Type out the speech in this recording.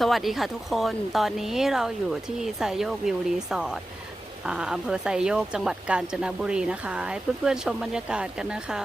สวัสดีค่ะทุกคน ตอนนี้เราอยู่ที่ไซโยกวิวรีสอร์ทอำเภอไซโยกจังหวัดกาญจนบุรีนะคะ ให้เพื่อนๆชมบรรยากาศกันนะคะ